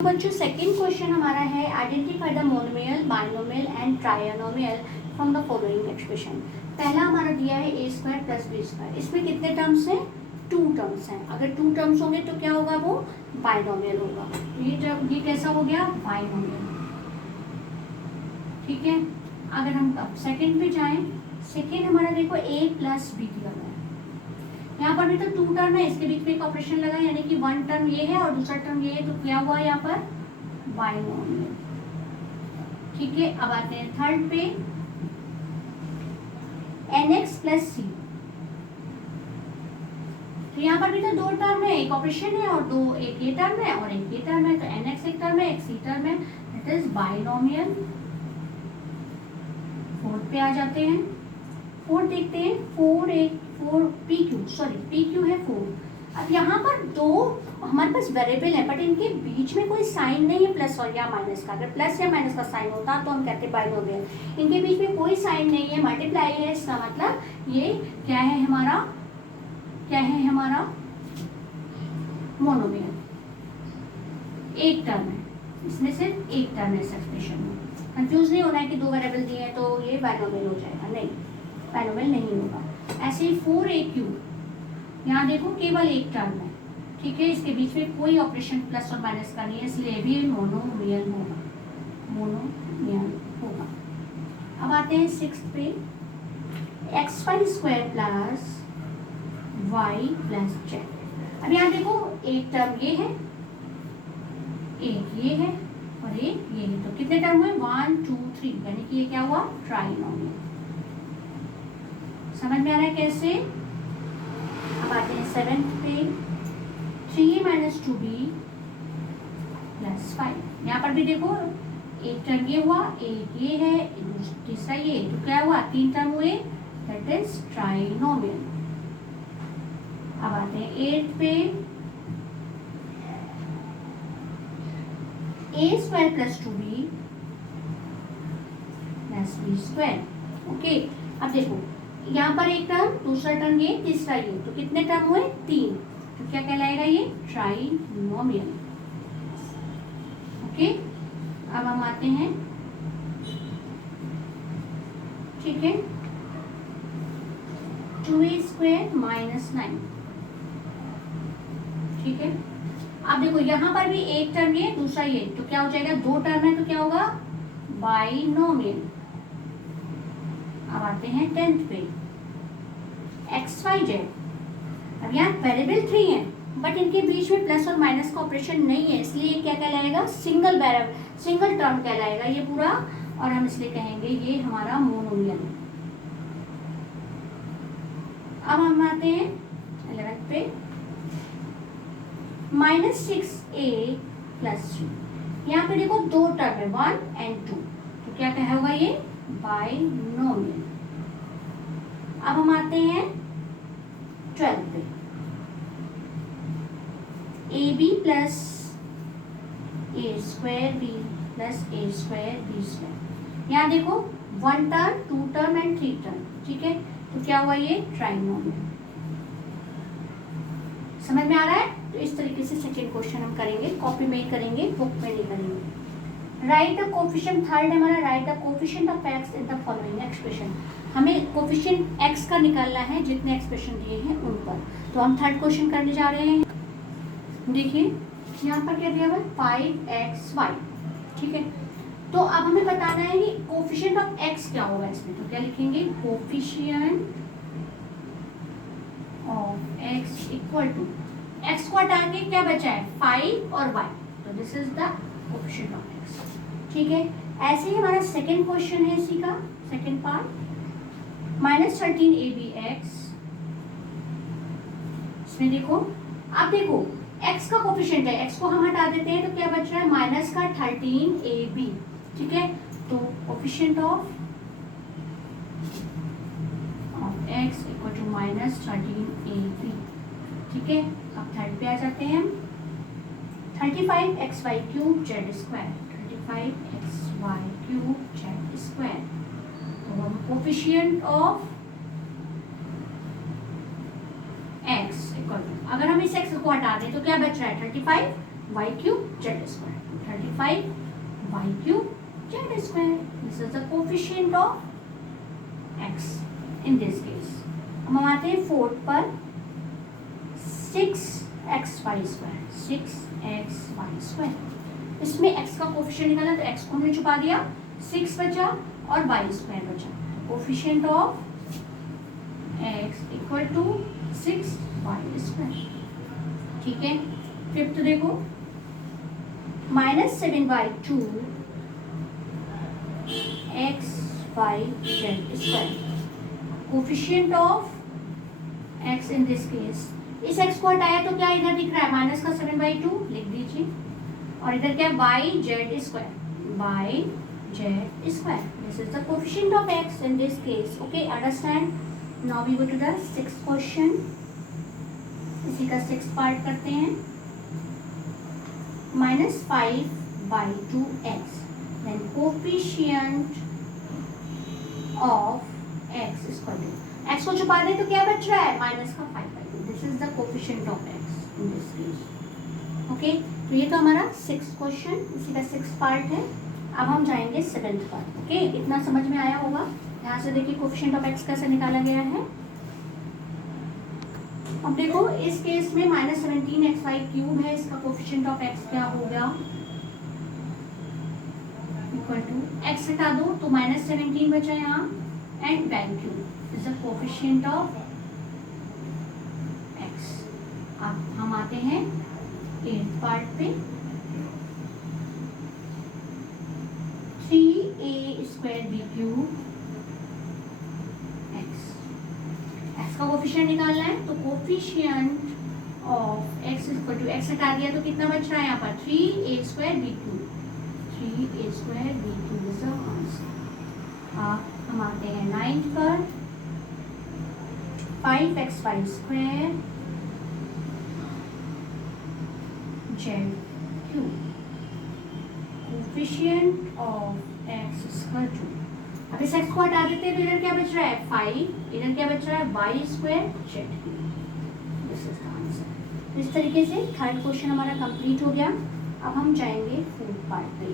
बच्चों second question हमारा है identify the monomial binomial and trinomial from the following expression. पहला हमारा दिया है A square plus B square. इसमें कितने टर्म्स हैं? 2 टर्म्स हैं। अगर 2 टर्म्स होंगे तो क्या होगा? वो बाइनोमियल होगा। ये कैसा हो गया? बाइनोमियल। ठीक है, अगर हम अब सेकंड पे जाएं, सेकंड हमारा देखो ए प्लस बी दिया हुआ है। यहाँ पर भी तो 2 टर्म है, इसके बीच में एक ऑपरेशन लगा, यानी कि 1 टर्म ये है और दूसरा टर्म ये है, तो क्या हुआ यहाँ पर? बाइनोमियल। ठीक है, अब आते हैं थर्ड पे, nx प्लस सी। तो यहाँ पर भी तो 2 टर्म है, एक ऑपरेशन है और एक ये टर्म है और एक ये टर्म है, तो nx एक टर्म है, एक सी टर्म है, दैट इज बाइनोमियल। फोर्थ पे आ जाते हैं, फोर्थ देखते हैं, 4 पी क्यू है 4। अब यहाँ पर 2 हमारे पास वेरिएबल है, बट इनके बीच में कोई साइन नहीं है प्लस और या माइनस का। अगर प्लस या माइनस का साइन होता तो हम कहते बाइनोमियल। इनके बीच में कोई साइन नहीं है, मल्टीप्लाई है, इसका मतलब ये क्या है हमारा? मोनोमियल। एक टर्म है, इसमें सिर्फ एक टर्म है इस एक्सप्रेशन में। कंफ्यूज नहीं होना है कि 2 वेरिएबल दिए हैं तो ये बाइनोमियल हो जाएगा, नहीं, बाइनोमियल नहीं होगा। ऐसे ही 4aq, यहाँ देखो केवल एक टर्म है, ठीक है, इसके बीच में कोई ऑपरेशन प्लस और माइनस का नहीं है, इसलिए भी मोनोमियल होगा। अब आते हैं 6th पे, x5 square plus y plus z। अब यहाँ देखो एक टर्म ये है, एक ये है और एक ये है, तो कितने टर्म हुए? 1 2 3, यानी कि ये क्या हुआ? ट्राइनोमियल। समझ में आ रहा है कैसे? अब आते हैं 7th पे, 3a माइनस 2b प्लस 5। यहाँ पर भी देखो एक टर्म ये हुआ, एक ये है, तीसरा ये, तो क्या हुआ? 3 टर्म हुए, दैट इज ट्राइनोमियल। अब आते हैं 8th पे, a square plus 2b plus b square. Okay, अब देखो यहाँ पर एक टर्म, दूसरा टर्म ये, तीसरा ये, तो कितने टर्म हुए? 3, तो क्या कहलाएगा? ये ट्राइनोमियल। ओके, अब हम आते हैं, ठीक है, 2a स्क्वायर माइनस 9। ठीक है, अब देखो यहाँ पर भी एक टर्म ये, दूसरा ये, तो क्या हो जाएगा? 2 टर्म है तो क्या होगा? बाइनोमियल। अब आते हैं 10th पे, xyz। अब यहाँ वेरिएबल 3 है, बट इनके बीच में प्लस और माइनस का ऑपरेशन नहीं है, इसलिए क्या कहलाएगा? सिंगल टर्म कहलाएगा ये पूरा, और हम इसलिए कहेंगे ये हमारा मोनोमियल। अब हम आते हैं 11th पे, -6a प्लस 3। यहाँ पे देखो 2 टर्म है, 1 और 2, तो क्या होगा? ये बाइनोमियल। अब हम आते हैं 12 पे, ab plus a square b plus a square b square. यहाँ देखो 1 टर्म, 2 टर्म एंड 3 टर्म, ठीक है, तो क्या हुआ? ये ट्राइनोमियल। समझ में आ रहा है? तो इस तरीके से सेकेंड क्वेश्चन हम करेंगे, कॉपी में ही करेंगे, बुक में नहीं करेंगे। राइट द कोफिशिएंट, थर्ड हमारा, right the coefficient of x in the following expression. हमें कोफिशिएंट x का निकालना है जितने एक्सप्रेशन दिए हैं उन पर। तो हम थर्ड क्वेश्चन करने जा रहे हैं। देखिए यहाँ पर क्या दिया हुआ है? 5xy, ठीक है, तो अब हमें बताना है कि कोफिशिएंट ऑफ x क्या होगा इसमें। तो क्या लिखेंगे? Coefficient of x equal to, x को हटा के क्या बचा है? 5 और y, तो this is the coefficient of x। ठीक है, ऐसे ही हमारा सेकेंड क्वेश्चन है इसी का सेकेंड पार्ट, -13abx। इसमें देखो, अब देखो x का कोफिशिएंट है, x को हम हटा देते हैं तो क्या बच रहा है? माइनस का 13ab, ठीक है, तो coefficient of x equal to -13ab। ठीक है, अब थर्ड पे आ जाते हैं हम, 35xy cube z square, 35xy cube z square. तो हम कोफिशिएंट ऑफ x इक्वल, अगर हम इस x को हटा दें तो क्या बच रहा है? 35 y cube z square, 35 y cube z square, this is the coefficient of x in this case. अब हम आते हैं फोर्थ पर, 6xy स्क्वायर, 6xy स्क्वायर। इसमें x का कोफिशिएंट निकाला तो x को हमने छुपा दिया, 6 बचा और y स्क्वायर बचा। Coefficient of x equal to 6y square, ठीक है। फिफ्थ देखो, -7y2 xyz square, coefficient of x in this case, इस x को हटाया तो क्या इधर दिख रहा है, माइनस का 7/2 लिख दीजिए, और इधर क्या है, y z square, y z square, this is the coefficient of x in this case. Okay, understand. Now we go to the sixth question, इसी का सिक्स्थ पार्ट करते हैं। -5/2x, then coefficient of x equal to, x को छुपा दे तो क्या बच रहा है, माइनस का 5/2, this is the coefficient of x in this case. Okay, तो ये तो हमारा सिक्स्थ क्वेश्चन, इसी का सिक्स्थ पार्ट है। अब हम जाएंगे सेवेंथ पर। ओके, इतना समझ में आया होगा। यहाँ से देखिए कोफिशिएंट ऑफ x कैसे निकाला गया है। अब देखो इस केस में -17xy क्यूब है, इसका कोफिशिएंट ऑफ x क्या होगा, इक्वल टू x हटा दो तो -17 बचा यहाँ, and value is the coefficient of x। अब हम आते हैं एट्थ पार्ट पे, 3a² b क्यूब x का कोफिशिएंट निकालना है, तो coefficient of x equal to, x हटा दिया तो कितना बच रहा है यहाँ पर, 3a² b cube, 3a² b cube is the answer. अब हम आते हैं नाइन्थ पर, 5xy square z cube, coefficient of x equal to, अब इस x को हटा देते हैं तो इधर क्या बच रहा है 5, इधर क्या बच रहा है y² Z cube, this is the answer. इस तरीके से थर्ड क्वेश्चन हमारा कंप्लीट हो गया। अब हम जाएंगे फोर्थ पार्ट पे।